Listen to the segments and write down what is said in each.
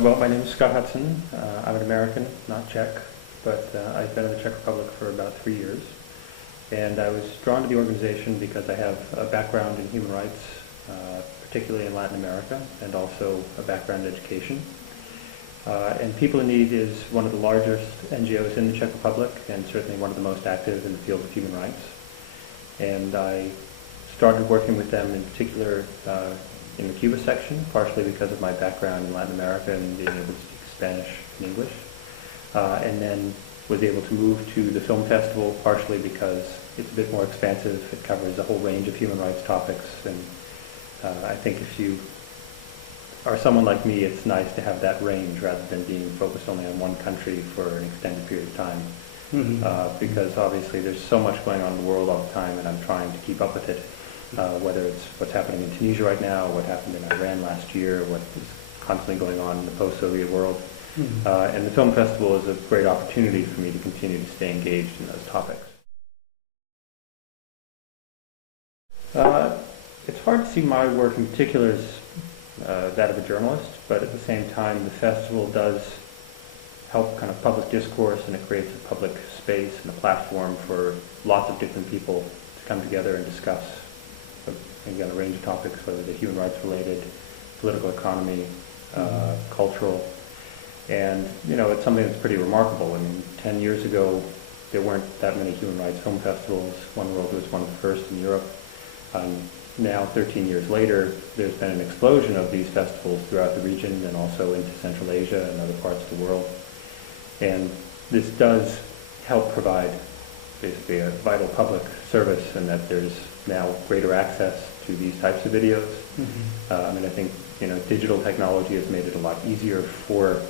Well, my name is Scott Hudson. I'm an American, not Czech, but I've been in the Czech Republic for about 3 years. And I was drawn to the organization because I have a background in human rights, particularly in Latin America, and also a background in education. And People in Need is one of the largest NGOs in the Czech Republic, and certainly one of the most active in the field of human rights. And I started working with them in particular in the Cuba section, partially because of my background in Latin America and being able to speak Spanish and English. And then was able to move to the film festival, partially because it's a bit more expansive. It covers a whole range of human rights topics, and I think if you are someone like me, it's nice to have that range rather than being focused only on one country for an extended period of time. Because obviously there's so much going on in the world all the time, and I'm trying to keep up with it, whether it's what's happening in Tunisia right now, what happened in Iran last year, what is constantly going on in the post-Soviet world. And the film festival is a great opportunity for me to continue to stay engaged in those topics. It's hard to see my work in particular as that of a journalist, but at the same time the festival does help kind of public discourse, and it creates a public space and a platform for lots of different people to come together and discuss, again, a range of topics, whether they're human rights related, political economy, cultural. And, you know, it's something that's pretty remarkable. I mean, 10 years ago, there weren't that many human rights film festivals. One World was one of the first in Europe. Now, 13 years later, there's been an explosion of these festivals throughout the region and also into Central Asia and other parts of the world. And this does help provide basically a vital public service, and that there's now greater access to these types of videos. I mean, I think, you know, digital technology has made it a lot easier for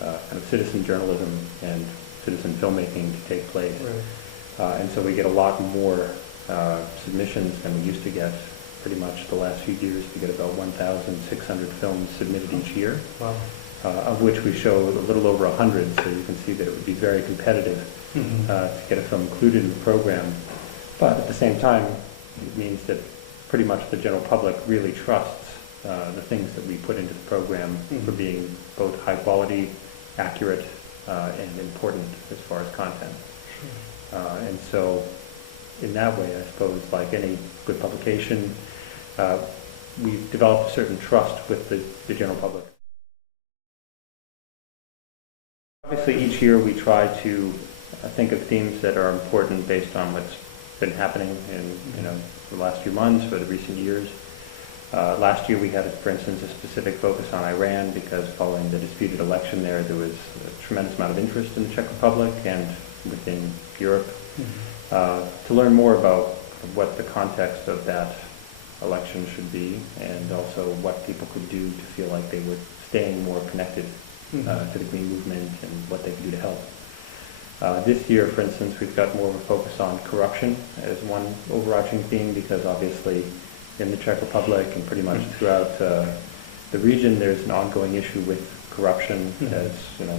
kind of citizen journalism and citizen filmmaking to take place. And so we get a lot more submissions than we used to get. Pretty much the last few years we get about 1,600 films submitted each year, of which we show a little over 100, so you can see that it would be very competitive to get a film included in the program. But at the same time, it means that pretty much the general public really trusts the things that we put into the program for being both high quality, accurate, and important as far as content. And so in that way, I suppose, like any good publication, we've developed a certain trust with the general public. Obviously, each year we try to think of themes that are important based on what's been happening in the last few months or the recent years. Last year we had, for instance, a specific focus on Iran because following the disputed election there was a tremendous amount of interest in the Czech Republic and within Europe. To learn more about what the context of that election should be, and also what people could do to feel like they were staying more connected to the green movement and what they could do to help. This year, for instance, we've got more of a focus on corruption as one overarching theme, because obviously in the Czech Republic and pretty much throughout the region there's an ongoing issue with corruption. As you know,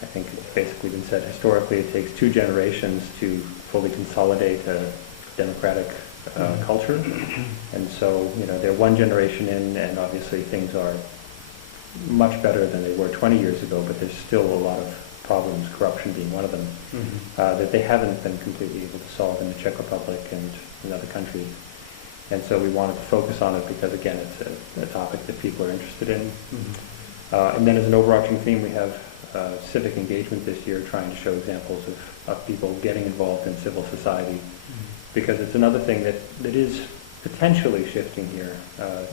I think it's basically been said historically it takes 2 generations to fully consolidate a democratic culture. And so, you know, they're 1 generation in, and obviously things are much better than they were 20 years ago, but there's still a lot of problems, corruption being one of them, that they haven't been completely able to solve in the Czech Republic and in other countries. And so we wanted to focus on it because, again, it's a topic that people are interested in. And then as an overarching theme, we have civic engagement this year, trying to show examples of people getting involved in civil society, because it's another thing that is potentially shifting here.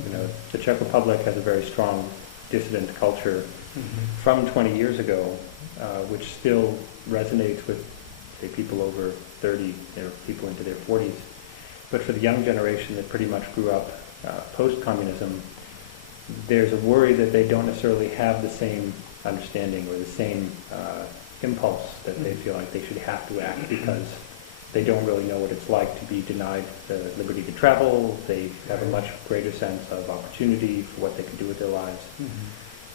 You know, the Czech Republic has a very strong dissident culture from 20 years ago, which still resonates with, say, people over 30, people into their 40s. But for the young generation that pretty much grew up post-communism, there's a worry that they don't necessarily have the same understanding or the same impulse that they feel like they should have to act, because they don't really know what it's like to be denied the liberty to travel. They have a much greater sense of opportunity for what they can do with their lives.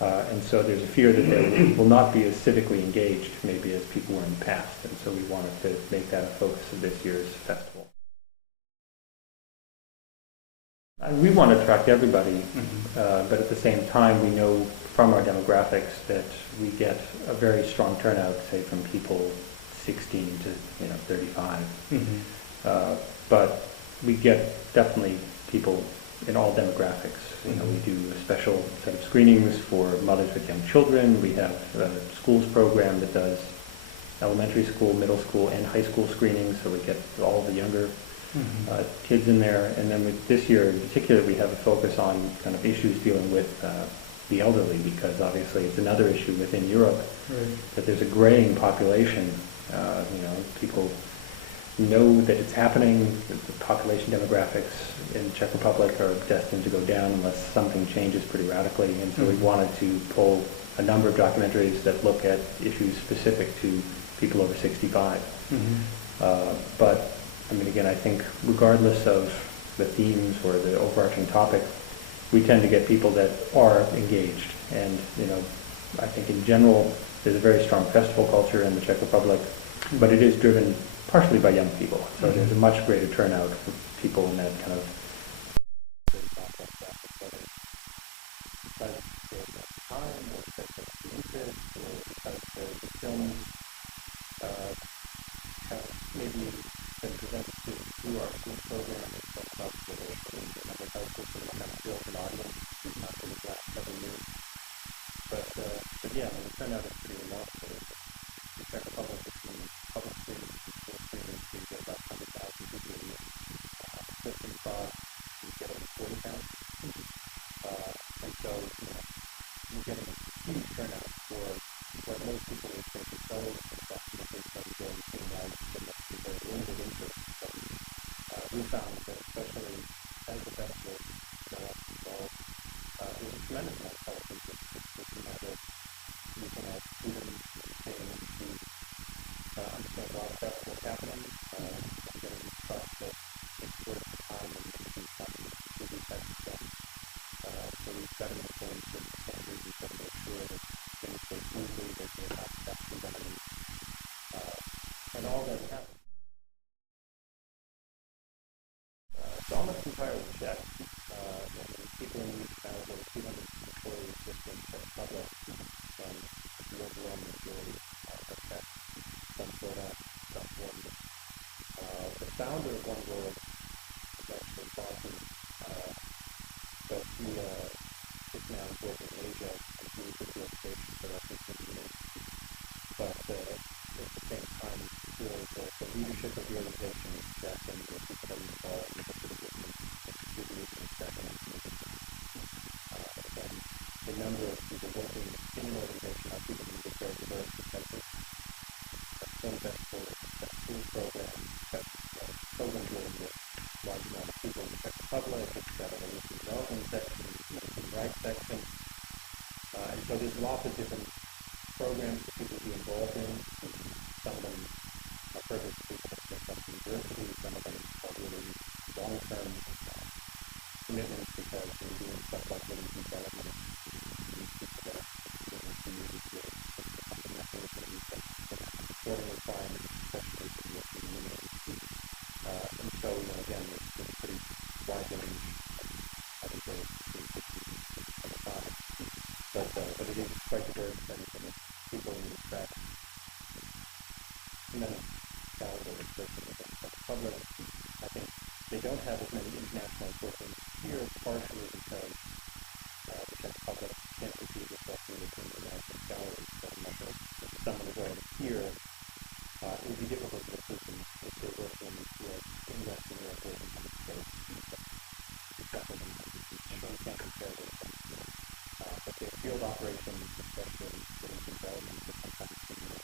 And so there's a fear that they will not be as civically engaged maybe as people were in the past. And so we wanted to make that a focus of this year's festival. We want to attract everybody, but at the same time, we know from our demographics that we get a very strong turnout, say from people 16 to 35. But we get definitely people in all demographics. We do a special set of screenings for mothers with young children. We have a schools program that does elementary school, middle school, and high school screenings, so we get all the younger kids in there. And then this year in particular, we have a focus on kind of issues dealing with the elderly, because obviously it's another issue within Europe that there's a graying population. People know that it's happening. The population demographics in Czech Republic are destined to go down unless something changes pretty radically. And so we wanted to pull a number of documentaries that look at issues specific to people over 65. But I mean, again, I think regardless of the themes or the overarching topic, we tend to get people that are engaged. And I think in general there's a very strong festival culture in the Czech Republic, but it is driven partially by young people. So there's a much greater turnout for people in that kind of time, or because of the interest, or because the films have maybe been presented through our school program. It's about the number of high schools that kind of built an audience, not in the last several years. But yeah, the turnout is pretty remarkable. The Czech Republic, between public screenings and school screenings, we get about 100,000 people a year. Just in Prague, we get over 40,000. And so, we're getting a huge turnout for what most people would think is relevant documentaries that we don't seem like there must be very limited interest. But we found that especially as the festival evolved, there's a tremendous amount of public interest. It's a matter of looking at students paying to understand why the festival is happening, and getting trust that it's worth the time and making time to do these types of things. So we've got an influence in the standards. We've got to make sure that things go smoothly, that they're not testing them, and all that happens. It's almost entirely Czech. People in these kind of over 200 employees just in Czech Republic, and the overwhelming majority are Czech, some Florida, some Germany. The founder of One World is actually Boston, but he is now working in Asia, and he was with the organization for roughly 20 years. But at the same time, the leadership of the organization is Czech, and the people that are involved in the citizen and contributing in Czech and the number of people working in the organization are people who are very diverse, because it's a film festival, it's a school program, it's got children dealing with large amount of people in the Czech Republic, it's got a youth development section, human rights section, and so there's lots of different programs that people will be involved in. Some of them are perfect for people at some university, some of them are really long-term commitments, because we're doing stuff like living development. People that are doing communities with the mechanism that reporting requirements, especially for the European Union. And so, again, it's a pretty wide range. I think there's between 50 and 25. But it is quite diverse, and people in the track tremendous caliber, especially in the public. I think they don't have as many international programs here, partially because the Czech Republic can't compete with Western European international salaries. So much of someone is already here, it would be difficult for the person if they're working in Western Europe or in the United States. Definitely can't compare those things. But their field operations, especially in development, are sometimes similar.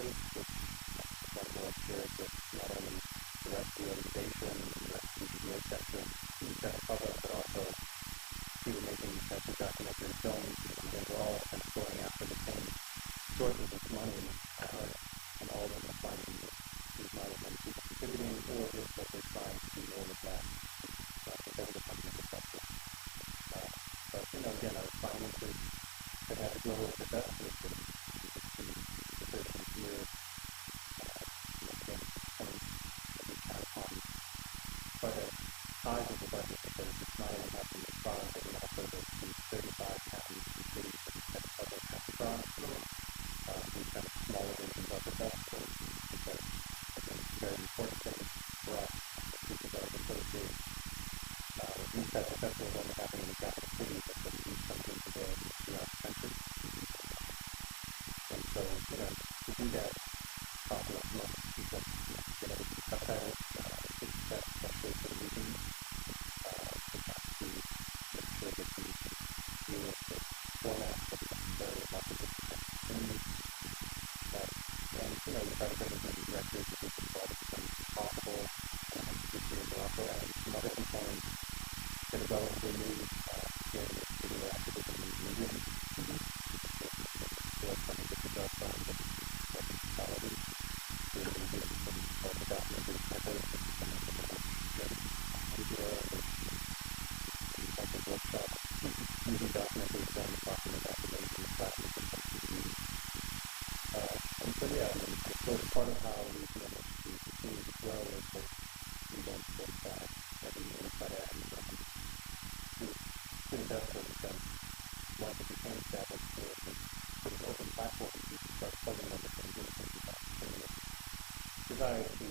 questions, which one more shared with not only the rest of the organization and the rest of the media section, the general public, but also people making documentary films. Again, we're all kind of going after the same sources of money, and all of them are finding these not as many people contributing, or just that they're trying to do more with that, whatever the funding perspective. But again, our finances have had to grow with the best of it. The 13th year, again, coming upon quite a size of the budget, because it's not only having the product, but also the 35 patents and cities that the public has across. These kind of smaller versions of the best, because again, it's a very important thing for us, because I was associated with these types of festivals only happening in the capital city, but that do something today throughout the country. And so, to do that, talking about most people, subtitles, that especially for the region, we have to make sure that we deal with the formats that we very much of the community. And, we try to bring as many directors and people involved as possible. This year we're also adding some other components that are relatively new, here in this video activism and movement. So that's something that develops on the quality. We're going to do some of the documentary templates and some of the video and type of workshops, using documentary film and talking about the amazing practices that we use. And so, of course, part of how we've been able to continue to grow is that we don't sit back every year and try to add something to the best of it. Once it became established, sort of open platform, you start plugging in the things and thinking about the desire to